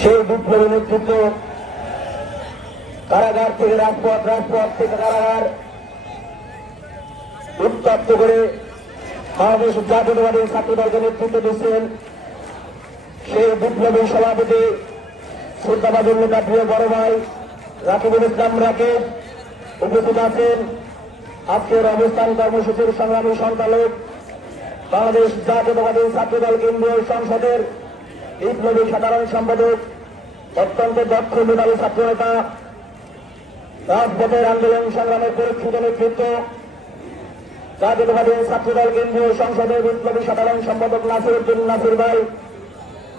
সেই বিপ্লবী নেতৃত্ব কারাগার থেকে রাজপথ, রাজপথ থেকে কারাগার উত্তপ্ত করে বাংলাদেশ জাতীয়তাবাদী ছাত্রদলকে নেতৃত্ব দিচ্ছেন সেই বিপ্লবী সভাপতি শ্রদ্ধাভাজন নেতা প্রিয় বড় ভাই রাকিবুল ইসলাম রাকিব উপস্থিত আছেন। আজকের অবস্থান কর্মসূচির সংগ্রামী সঞ্চালক বাংলাদেশ জাতীয়তাবাদী ছাত্রদল কেন্দ্রীয় সংসদের বিপ্লবী সাধারণ সম্পাদক অত্যন্ত দক্ষ মেধাবী ছাত্রনেতা রাজপথের আন্দোলন সংগ্রামের পরীক্ষিত নেতৃত্ব জাতীয়তাবাদী ছাত্রদল কেন্দ্রীয় সংসদের বিপ্লবী সাধারণ সম্পাদক নাসিরউদ্দিন নাসির ভাই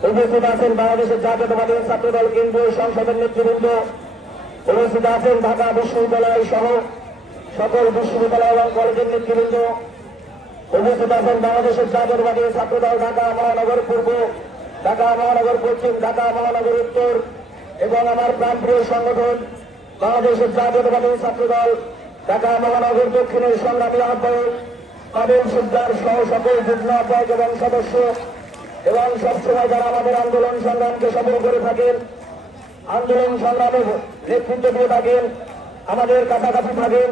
উপস্থিত আছেন। বাংলাদেশের জাতীয়তাবাদী ছাত্রদল কেন্দ্রীয় সংসদের নেতৃবৃন্দ উপস্থিত আছেন। ঢাকা বিশ্ববিদ্যালয় সহ সকল বিশ্ববিদ্যালয় এবং কলেজের নেতৃবৃন্দ উপস্থিত আছেন। বাংলাদেশের জাতীয়তাবাদী ছাত্রদল ঢাকা মহানগর পূর্ব, ঢাকা মহানগর পশ্চিম, ঢাকা মহানগর উত্তর এবং আমার প্রাণপ্রিয় সংগঠন বাংলাদেশের জাতীয়তাবাদী ছাত্রদল ঢাকা মহানগর দক্ষিণের সংগ্রামী আহ্বায়ক কাদের সিকদার সহ সকল যুগ্ম আহ্বায়ক এবং সদস্য এবং সবসময় যারা আমাদের আন্দোলন সংগ্রামকে সফল করে থাকেন, আন্দোলন সংগ্রামে নেতৃত্ব দিয়ে থাকেন, আমাদের কাছাকাছি থাকেন,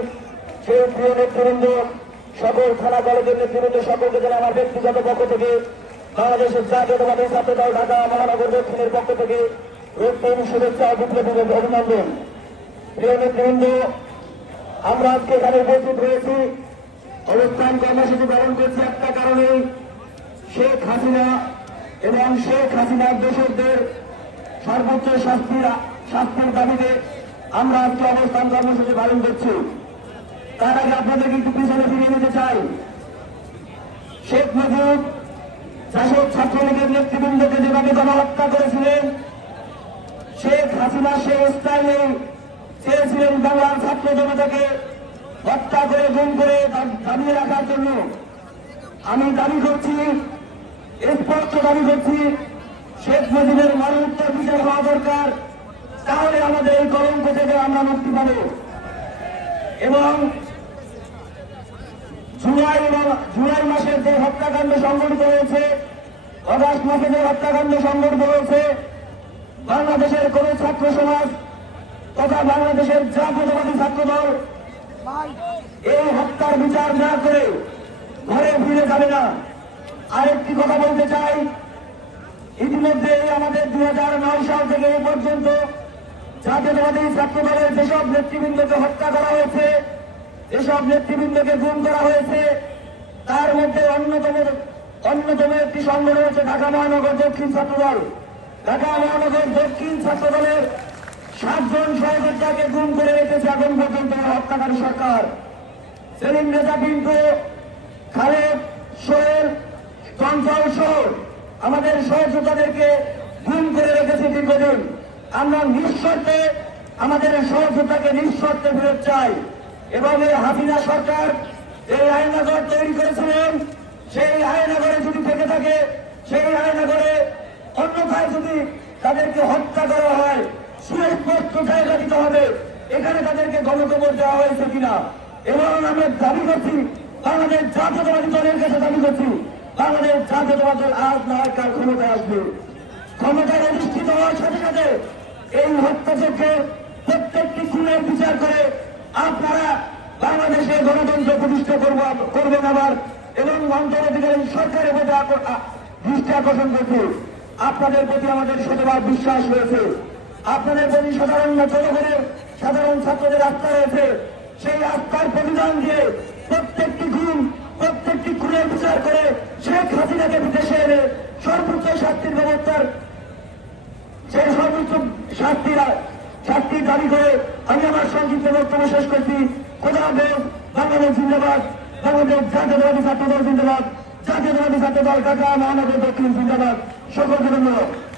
সেই প্রিয় নেতৃবৃন্দ সকল থানা কলেজের নেতৃবৃন্দ সকলকে যেন আমার ব্যক্তিগত পক্ষ থেকে বাংলাদেশের জাতীয়তাবাদী ছাত্রদল ঢাকা মহানগর দক্ষিণের পক্ষ থেকে রক্তিম শুভেচ্ছা ও বিপ্লবী অভিনন্দন। প্রিয় নেতৃবৃন্দ, আমরা আজকে এখানে উপস্থিত হয়েছি, অবস্থান কর্মসূচি পালন করছি একটা কারণে, শেখ হাসিনা এবং শেখ হাসিনার দোষরদের সর্বোচ্চ শাস্তির দাবিতে আমরা আজকে অবস্থান কর্মসূচি পালন করছি। তার আগে আপনাদেরকে একটু পিছনে ফিরিয়ে নিতে চাই। শেখ মুজিব শাসক ছাত্রলীগের নেতৃবৃন্দকে যেভাবে গণহত্যা করেছিলেন, শেখ হাসিনা সেই স্টাইলে চেয়েছিলেন বাংলার ছাত্র জনতাকে হত্যা করে গুম করে দাবিয়ে রাখার জন্য। আমি দাবি করছি, স্পষ্ট দাবি করছি, শেখ মুজিবের মরণোত্তর বিচার হওয়া দরকার, তাহলে আমাদের এই কলঙ্ক থেকে আমরা মুক্তি পাব। এবং জুলাই মাসের যে হত্যাকাণ্ড সংঘটিত হয়েছে, আগস্ট মাসে যে হত্যাকাণ্ড সংঘটিত হয়েছে, বাংলাদেশের কোন ছাত্র সমাজ তথা বাংলাদেশের জাতীয়তাবাদী ছাত্রদল এই হত্যার বিচার না করে ঘরে ফিরে যাবে না। আরেকটি কথা বলতে চাই, ইতিমধ্যে আমাদের 2009 সাল থেকে এ পর্যন্ত জাতীয়তাবাদী ছাত্রদলের যেসব নেতৃবৃন্দকে হত্যা করা হয়েছে, যেসব নেতৃবৃন্দকে গুম করা হয়েছে, তার মধ্যে অন্যতম একটি সংগঠন হচ্ছে ঢাকা মহানগর দক্ষিণ ছাত্রদল। ঢাকা মহানগর দক্ষিণ ছাত্রদলের 7 জন সহযোদ্ধাকে গুম করে রেখেছে এখন পর্যন্ত হত্যাকারী সরকার। সেলিম রেজা পিন্টু, খালেদ, সোহেল, চঞ্চল সহ আমাদের সহযোদ্ধাদেরকে গুম করে রেখেছে দীর্ঘদিন। আমরা নিঃশর্তে আমাদের সহযোদ্ধাকে নিঃশর্তে ফেরত চাই। এবং এই হাসিনা সরকার এই আয়নাগর তৈরি করেছিলেন, সেই আয়নাগরে যদি থেকে থাকে, সেই আয়নাগরে অন্যথায় যদি তাদেরকে হত্যা করা হয়, সুস্পষ্ট জায়গা দিতে হবে এখানে তাদেরকে গণকবর দেওয়া হয়েছে কিনা। এবং আমরা দাবি করছি, বাংলাদেশ জাতীয়তাবাদী দলের কাছে দাবি করছি, বাংলাদেশ জাতীয়তাবাদী দল আজ না হয় কাল ক্ষমতায় আসবে। ক্ষমতায় অধিষ্ঠিত হওয়ার সাথে সাথে এই হত্যাযজ্ঞের প্রত্যেকটি খুনের বিচার করে আপনারা বাংলাদেশে গণতন্ত্র প্রতিষ্ঠা করবেন আবার। এবং অন্তর্বর্তীকালীন সরকারের প্রতি দৃষ্টি আকর্ষণ করছে। আপনাদের প্রতি আমাদের শতভাগ বিশ্বাস রয়েছে, আপনাদের প্রতি সাধারণ জনগণের, সাধারণ ছাত্রদের আস্থা রয়েছে। সেই আস্থার প্রতিদান দিয়ে প্রত্যেকটি খুনের বিচার করে শেখ হাসিনাকে বিদেশে এনে সর্বোচ্চ শাস্তির ব্যবস্থার সেই সর্বোচ্চ শাস্তির দাবি করে আমি আমার সংক্ষিপ্ত বক্তব্য শেষ করছি। খোদা হাফেজ। বাংলাদেশ জিন্দাবাদ, বাংলাদেশ জাতীয়তাবাদী ছাত্রদল জিন্দাবাদ, জাতীয়তাবাদী ছাত্রদল ঢাকা মহানগর দক্ষিণ জিন্দাবাদ। সকলকে ধন্যবাদ।